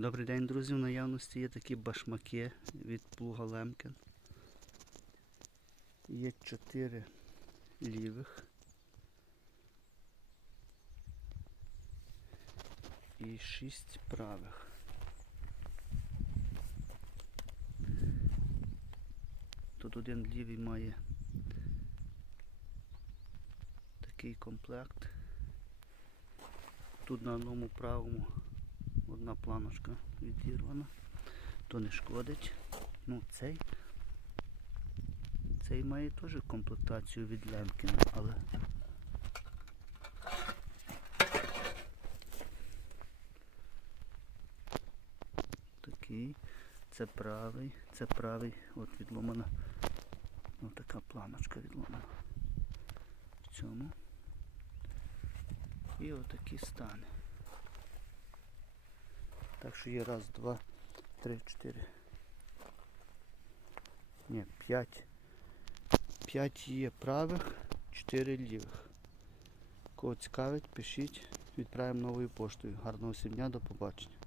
Добрий день, друзі. В наявності є такі башмаки від плуга Лемкін. Є чотири лівих. І шість правих. Тут один лівий має такий комплект. Тут на одному правому одна планочка відірвана, то не шкодить. Ну, цей цей має теж комплектацію від Лемкіна, але такий, це правий, це правий, от відломана. Ось така планочка відломана. В цьому. І отакі стани. Так що є раз, два, три, чотири. Ні, п'ять. П'ять є правих, чотири лівих. Кого цікавить, пишіть, відправимо новою поштою. Гарного всім дня, до побачення.